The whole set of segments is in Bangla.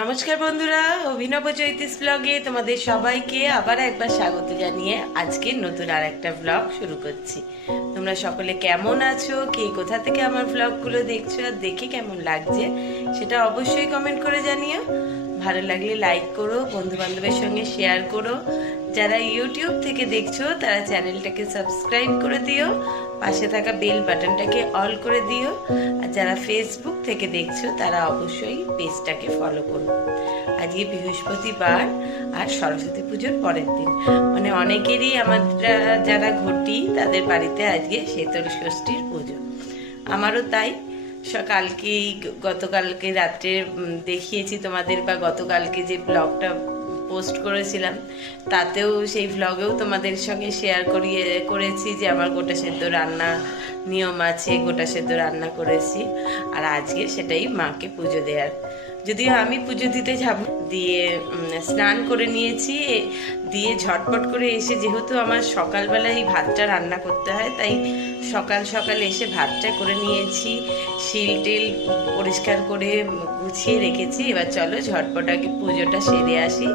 নমস্কার বন্ধুরা, অভিনব জ্যোতিষ ব্লগে তোমাদের সবাইকে আবার একবার স্বাগত জানিয়ে আজকের নতুন আর একটা ব্লগ শুরু করছি। তোমরা সকলে কেমন আছো, কে কোথা থেকে আমার ব্লগগুলো দেখছো আর দেখে কেমন লাগছে সেটা অবশ্যই কমেন্ট করে জানিও। ভালো লাগলে লাইক করো, বন্ধু বান্ধবের সঙ্গে শেয়ার করো। যারা ইউটিউব থেকে দেখছো তারা চ্যানেলটাকে সাবস্ক্রাইব করে দিও, পাশে থাকা বেল বাটনটাকে অল করে দিও। আর যারা ফেসবুক থেকে দেখছো তারা অবশ্যই পেজটাকে ফলো করো। আজকে বৃহস্পতিবার আর সরস্বতী পুজোর পরের দিন, মানে অনেকেরই আমরা যারা ঘটি তাদের বাড়িতে আজকে শীতল ষষ্ঠীর পুজো। আমারও তাই। গতকালকে রাত্রে দেখিয়েছি তোমাদের, বা গতকালকে যে ব্লগটা পোস্ট করেছিলাম তাতেও, সেই ভ্লগেও তোমাদের সঙ্গে শেয়ার করেছি যে আমার গোটা সেদ্ধ রান্না নিয়ম আছে, গোটা সেদ্ধ রান্না করেছি। আর আজকে সেটাই মাকে পুজো দেওয়ার। যদিও আমি পুজো দিতে যাব, দিয়ে স্নান করে নিয়েছি, দিয়ে ঝটপট করে এসে, যেহেতু আমার সকালবেলায় এই ভাতটা রান্না করতে হয়, তাই সকাল সকাল এসে ভাতটা করে নিয়েছি, শিল টিল পরিষ্কার করে গুছিয়ে রেখেছি। এবার চলো ঝটপট আগে পুজোটা সেরে আসি।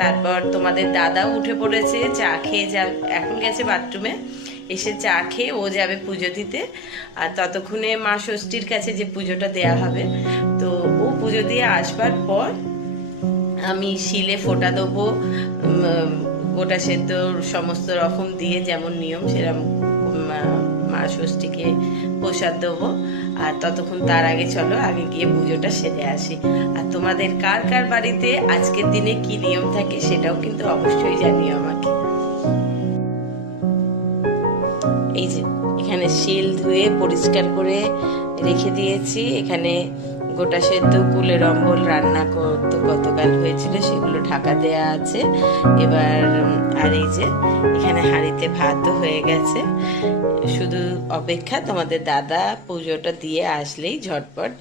তারপর তোমাদের দাদাও উঠে পড়েছে, চা খেয়ে এখন গেছে বাথরুমে, এসে চা খেয়ে ও যাবে পুজো দিতে। আর ততক্ষণে মা ষষ্ঠীর কাছে যে পুজোটা দেয়া হবে, তো ও পুজো দিয়ে আসবার পর আমি শিলে ফোঁটা দেবো, গোটা সেদ্ধ সমস্ত রকম দিয়ে যেমন নিয়ম সেরকম মা ষষ্ঠীকে প্রসাদ দেবো। আর ততক্ষণ তার আগে চলো আগে গিয়ে পুজোটা সেরে আসি। আর তোমাদের কার কার বাড়িতে আজকের দিনে কি নিয়ম থাকে সেটাও কিন্তু অবশ্যই জানিও আমাকে। এই যে এখানে শিল ধুয়ে পরিষ্কার করে রেখে দিয়েছি। এখানে গোটা সেদ্ধ কুলের অম্বল রান্না করতে গতকাল হয়েছিল, সেগুলো ঢাকা দেয়া আছে এবার। আর এই যে এখানে হাঁড়িতে ভাতও হয়ে গেছে, শুধু অপেক্ষা তোমাদের দাদা পুজোটা দিয়ে আসলেই ঝটপট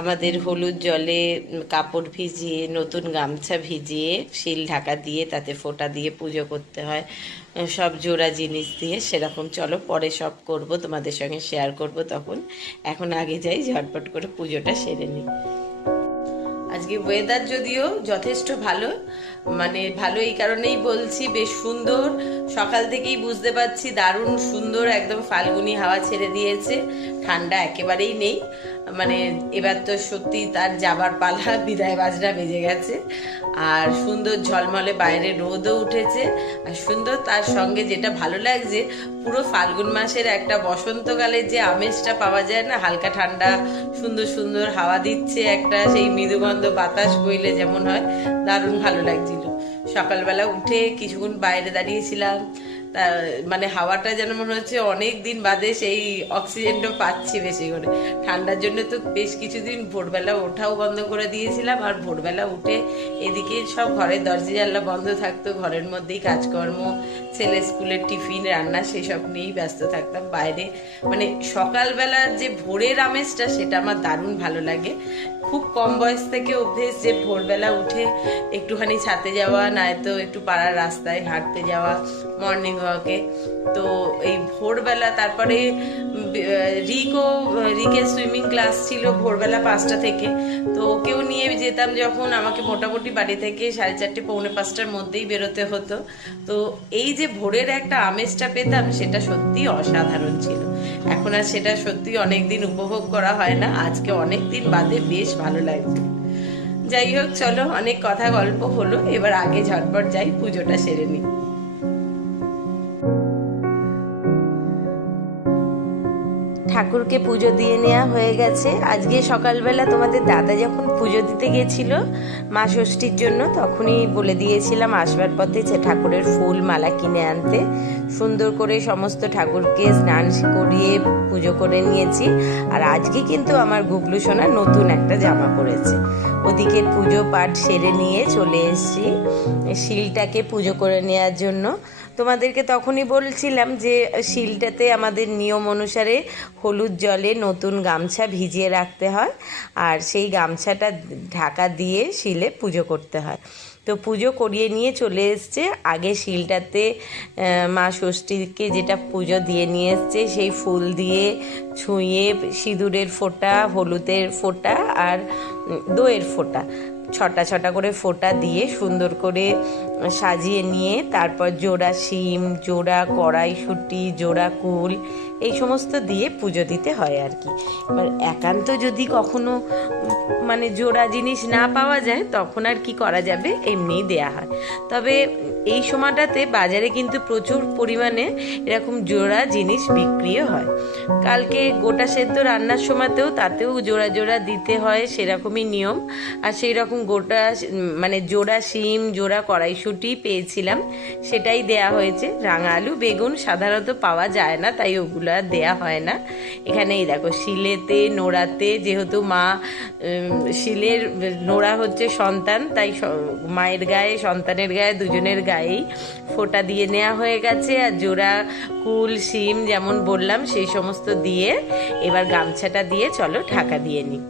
আমাদের হলুদ জলে কাপড় ভিজিয়ে, নতুন গামছা ভিজিয়ে, শিল ঢাকা দিয়ে তাতে ফোঁটা দিয়ে পুজো করতে হয়, সব জোড়া জিনিস দিয়ে। সেরকম চলো পরে সব করব, তোমাদের সঙ্গে শেয়ার করব তখন। এখন আগে যাই, ঝটপট করে পুজোটা সেরে নিই। আজকে ওয়েদার যদিও যথেষ্ট ভালো, মানে ভালো এই কারণেই বলছি, বেশ সুন্দর। সকাল থেকেই বুঝতে পারছি দারুণ সুন্দর, একদম ফাল্গুনি হাওয়া ছেড়ে দিয়েছে, ঠান্ডা একেবারেই নেই। মানে এবার তো সত্যি তার যাবার পালা, বিদায় বাজনা বেজে গেছে। আর সুন্দর ঝলমলে বাইরে রোদও উঠেছে, আর সুন্দর তার সঙ্গে যেটা ভালো লাগছে, পুরো ফাল্গুন মাসের একটা বসন্তকালের যে আমেজটা পাওয়া যায় না, হালকা ঠান্ডা সুন্দর সুন্দর হাওয়া দিচ্ছে, একটা সেই মৃদুগন্ধ বাতাস বইলে যেমন হয়, দারুণ ভালো লাগছিল। সকালবেলা উঠে কিছুক্ষণ বাইরে দাঁড়িয়েছিলাম, তা মানে হাওয়াটা যেন মনে হচ্ছে অনেক দিন বাদে সেই অক্সিজেনটা পাচ্ছি বেশি করে। ঠান্ডার জন্য তো বেশ কিছুদিন ভোরবেলা ওঠাও বন্ধ করে দিয়েছিলাম, আর ভোরবেলা উঠে এদিকে সব ঘরের দরজা জানলা বন্ধ থাকতো, ঘরের মধ্যেই কাজকর্ম, ছেলে স্কুলের টিফিন রান্না সেসব নিয়েই ব্যস্ত থাকতাম। বাইরে মানে সকালবেলার যে ভোরের আমেজটা, সেটা আমার দারুণ ভালো লাগে। খুব কম বয়স থেকে অভ্যেস যে ভোরবেলা উঠে একটুখানি ছাদে যাওয়া, নয়তো একটু পাড়ার রাস্তায় হাঁটতে যাওয়া, মর্নিং ওয়াকে। তো এই ভোরবেলা, তারপরে রিকের সুইমিং ক্লাস ছিল ভোরবেলা 5টা থেকে, তো ওকেও নিয়ে যেতাম যখন, আমাকে মোটামুটি বাড়ি থেকে 4:30 পৌনে 5টার মধ্যেই বেরোতে হতো। তো এই যে ভোরের একটা আমেজটা পেতাম, সেটা সত্যি অসাধারণ ছিল। এখন আর সেটা সত্যি অনেকদিন উপভোগ করা হয় না, আজকে অনেক দিন বাদে বেশ ভালো লাগছে। যাই হোক, চলো অনেক কথা গল্প হলো, এবার আগে ঝটপট যাই পুজোটা সেরে নিই। ঠাকুরকে পুজো দিয়ে নেওয়া হয়ে গেছে। আজকে সকালবেলা তোমাদের দাদা যখন পুজো দিতে গেছিল মা ষষ্ঠীর জন্য, তখনই বলে দিয়েছিলাম আসবার পথে যে ঠাকুরের ফুল মালা কিনে আনতে। সুন্দর করে সমস্ত ঠাকুরকে স্নান করিয়ে পুজো করে নিয়েছি। আর আজকে কিন্তু আমার গুগলু সোনা নতুন একটা জামা পরেছে। ওদিকে পুজো পাঠ সেরে নিয়ে চলে এসেছি শিলটাকে পুজো করে নেওয়ার জন্য। তোমাদেরকে তখনই বলছিলাম যে শিলটাতে আমাদের নিয়ম অনুসারে হলুদ জলে নতুন গামছা ভিজিয়ে রাখতে হয়, আর সেই গামছাটা ঢাকা দিয়ে শিলে পুজো করতে হয়। তো পুজো করিয়ে নিয়ে চলে এসছে। আগে শিলটাতে মা ষষ্ঠীকে যেটা পুজো দিয়ে নিয়ে এসছে, সেই ফুল দিয়ে ছুঁয়ে সিঁদুরের ফোঁটা, হলুদের ফোঁটা আর দইয়ের ফোঁটা ছটা ছটা করে ফোঁটা দিয়ে সুন্দর করে সাজিয়ে নিয়ে তারপর জোড়া শিম, জোড়া কড়াইশুঁটি, জোড়া কুল এই সমস্ত দিয়ে পুজো দিতে হয় আর কি। এবার একান্ত যদি কখনো মানে জোড়া জিনিস না পাওয়া যায় তখন আর কি করা যাবে, এমনিই দেয়া হয়। তবে এই সময়টাতে বাজারে কিন্তু প্রচুর পরিমাণে এরকম জোড়া জিনিস বিক্রিও হয়। কালকে গোটা সেদ্ধ রান্নার সময়তেও তাতেও জোড়া জোড়া দিতে হয়, সেরকমই নিয়ম। আর সেই রকম গোটা মানে জোড়া শিম, জোড়া কড়াইশুঁটি পেয়েছিলাম, সেটাই দেয়া হয়েছে। রাঙা আলু বেগুন সাধারণত পাওয়া যায় না, তাই ওগুলো আর দেয়া হয় না। এখানে এই দেখো শিলেতে নোড়াতে, যেহেতু মা শিলের নোড়া হচ্ছে সন্তান, তাই মায়ের গায়ে সন্তানের গায়ে দুজনের গায়েই ফোঁটা দিয়ে নেওয়া হয়ে গেছে। আর জোড়া কুল শিম যেমন বললাম সেই সমস্ত দিয়ে এবার গামছাটা দিয়ে চলো ঢাকা দিয়ে নিই।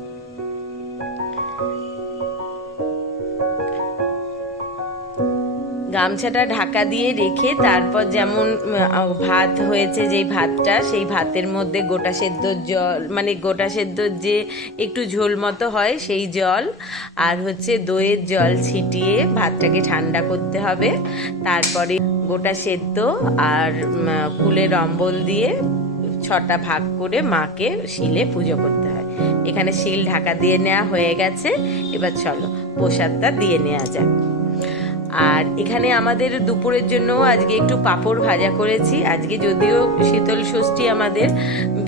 গামছাটা ঢাকা দিয়ে রেখে তারপর যেমন ভাত হয়েছে, যেই ভাতটা, সেই ভাতের মধ্যে গোটা সেদ্ধর জল, মানে গোটা সেদ্ধর যে একটু ঝোল মতো হয় সেই জল আর হচ্ছে দইয়ের জল ছিটিয়ে ভাতটাকে ঠান্ডা করতে হবে। তারপরে গোটা সেদ্ধ আর কুলের অম্বল দিয়ে 6টা ভাগ করে মাকে শিলে পুজো করতে হয়। এখানে শিল ঢাকা দিয়ে নেওয়া হয়ে গেছে, এবার চলো প্রসাদটা দিয়ে নেওয়া যাক। আর এখানে আমাদের দুপুরের জন্য আজকে একটু পাঁপড় ভাজা করেছি। আজকে যদিও শীতল ষষ্ঠী, আমাদের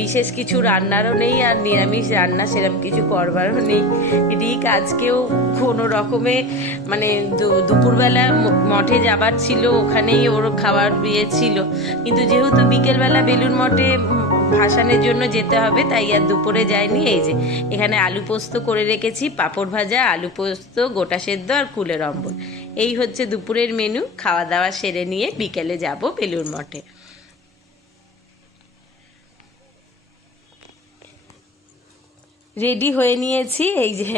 বিশেষ কিছু রান্নারও নেই আর নিরামিষ রান্না সেরকম কিছু করবারও নেই। ঠিক আজকেও কোনো রকমে মানে দুপুরবেলা মঠে যাবার ছিল, ওখানেই ওর খাবার বিয়ে ছিল, কিন্তু যেহেতু বিকেলবেলা বেলুড় মঠে ভাসানের জন্য যেতে হবে তাই আর দুপুরে যায়নি। এই যে এখানে আলু পোস্ত করে রেখেছি, পাঁপড় ভাজা, আলু পোস্ত, গোটা সেদ্ধ আর কুলের অম্বল, এই হচ্ছে দুপুরের মেনু। খাওয়া দাওয়া সেরে নিয়ে বিকেলে যাব বেলুড় মঠে। রেডি হয়ে নিয়েছি, এই যে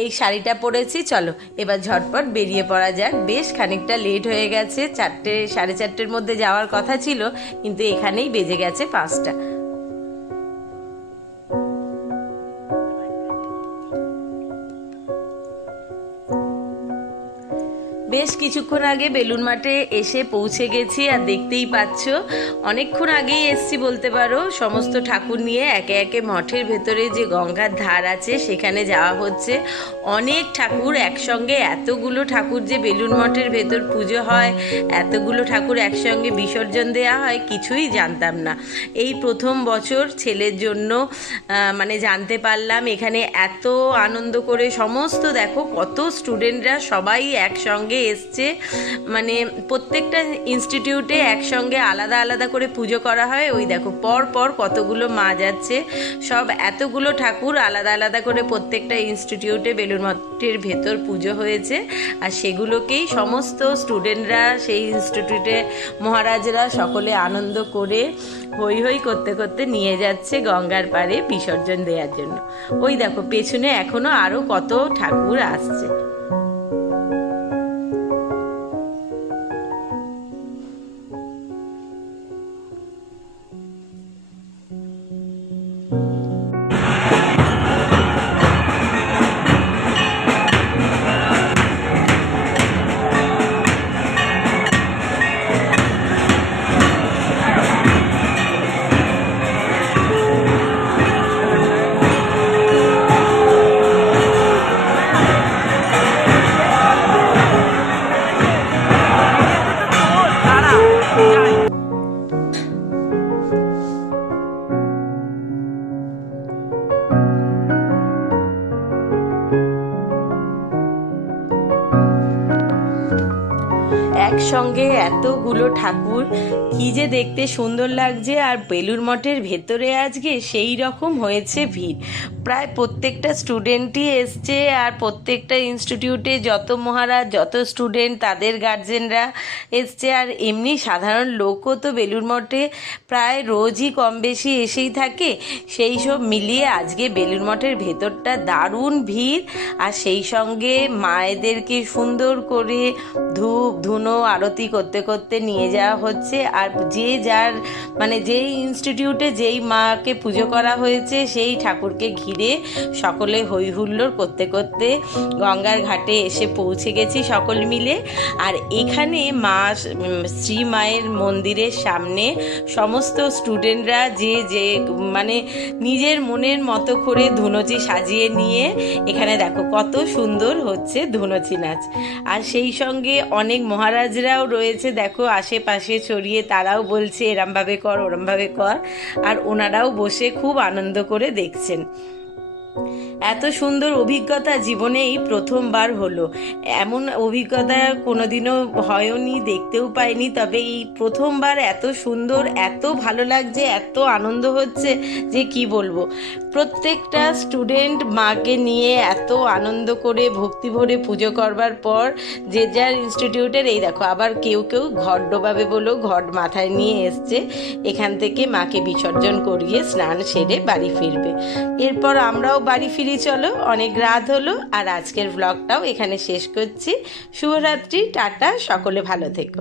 এই শাড়িটা পরেছি। চলো এবার ঝটপট বেরিয়ে পড়া যাক। বেশ খানিকটা লেট হয়ে গেছে, 4টে 4:30-এর মধ্যে যাওয়ার কথা ছিল, কিন্তু এখানেই বেজে গেছে 5টা। বেশ কিছুক্ষণ আগে বেলুড় মাঠে এসে পৌঁছে গেছি। আর দেখতেই পাচ্ছ অনেকক্ষণ আগেই এসছি বলতে পারো। সমস্ত ঠাকুর নিয়ে একে একে মঠের ভেতরে যে গঙ্গার ধার আছে সেখানে যাওয়া হচ্ছে। অনেক ঠাকুর একসঙ্গে, এতগুলো ঠাকুর যে বেলুড় মঠের ভেতর পুজো হয়, এতগুলো ঠাকুর একসঙ্গে বিসর্জন দেওয়া হয়, কিছুই জানতাম না। এই প্রথম বছর ছেলের জন্য মানে জানতে পারলাম। এখানে এত আনন্দ করে সমস্ত দেখো কত স্টুডেন্টরা সবাই একসঙ্গে এসছে। মানে প্রত্যেকটা ইনস্টিটিউটে একসঙ্গে আলাদা আলাদা করে পুজো করা হয়। ওই দেখো পর পর কতগুলো মা যাচ্ছে, সব এতগুলো ঠাকুর আলাদা আলাদা করে প্রত্যেকটা ইনস্টিটিউটে বেলুড় মঠের ভেতর পুজো হয়েছে। আর সেগুলোকেই সমস্ত স্টুডেন্টরা, সেই ইনস্টিটিউটে মহারাজরা সকলে আনন্দ করে হই হই করতে করতে নিয়ে যাচ্ছে গঙ্গার পাড়ে বিসর্জন দেওয়ার জন্য। ওই দেখো পেছনে এখনো আরো কত ঠাকুর আসছে। একসঙ্গে এতগুলো ঠাকুর কি যে দেখতে সুন্দর লাগছে। আর বেলুড় মঠের ভেতরে আজকে সেই রকম হয়েছে ভিড়, প্রায় প্রত্যেকটা স্টুডেন্টই এসছে। আর প্রত্যেকটা ইনস্টিটিউটে যত মহারাজ, যত স্টুডেন্ট, তাদের গার্জেনরা এসছে। আর এমনি সাধারণ লোকও তো বেলুড় মঠে প্রায় রোজই কম বেশি এসেই থাকে। সেই সব মিলিয়ে আজকে বেলুড় মঠের ভেতরটা দারুণ ভিড়। আর সেই সঙ্গে মায়েদেরকে সুন্দর করে ধূপ ধুনো আরতি করতে করতে নিয়ে যাওয়া হচ্ছে। আর যে যার মানে যেই ইনস্টিটিউটে যেই মাকে পুজো করা হয়েছে সেই ঠাকুরকে ঘিরে সকলে হই হুল্লোড় করতে করতে গঙ্গার ঘাটে এসে পৌঁছে গেছি সকল মিলে। আর এখানে শ্রী মায়ের মন্দিরের সামনে সমস্ত স্টুডেন্টরা যে মানে নিজের মনের মতো করে ধুনুচি সাজিয়ে নিয়ে এখানে দেখো কত সুন্দর হচ্ছে ধুনুচি নাচ। আর সেই সঙ্গে অনেক মহারাজরাও রয়েছে দেখো আশেপাশে ছড়িয়ে, তারাও বলছে এরমভাবে কর ওরমভাবে কর, আর ওনারাও বসে খুব আনন্দ করে দেখছেন। এত সুন্দর অভিজ্ঞতা জীবনেই প্রথমবার হলো। এমন অভিজ্ঞতা কোনোদিনও হয়নি, দেখতেও পাইনি, তবে এই প্রথমবার এত সুন্দর, এত ভালো লাগছে, এত আনন্দ হচ্ছে যে কি বলবো। প্রত্যেকটা স্টুডেন্ট মাকে নিয়ে এত আনন্দ করে ভক্তি ভরে পুজো করবার পর যে যার ইনস্টিটিউটের এই দেখো আবার কেউ কেউ ঘট ডোবাবে বলেও ঘট মাথায় নিয়ে এসছে, এখান থেকে মাকে বিসর্জন করিয়ে স্নান সেরে বাড়ি ফিরবে। এরপর আমরাও বাড়ি ফিরি। চলো, অনেক রাত হলো, আর আজকের ব্লগটাও এখানে শেষ করছি। শুভরাত্রি, টাটা, সকলে ভালো থেকো।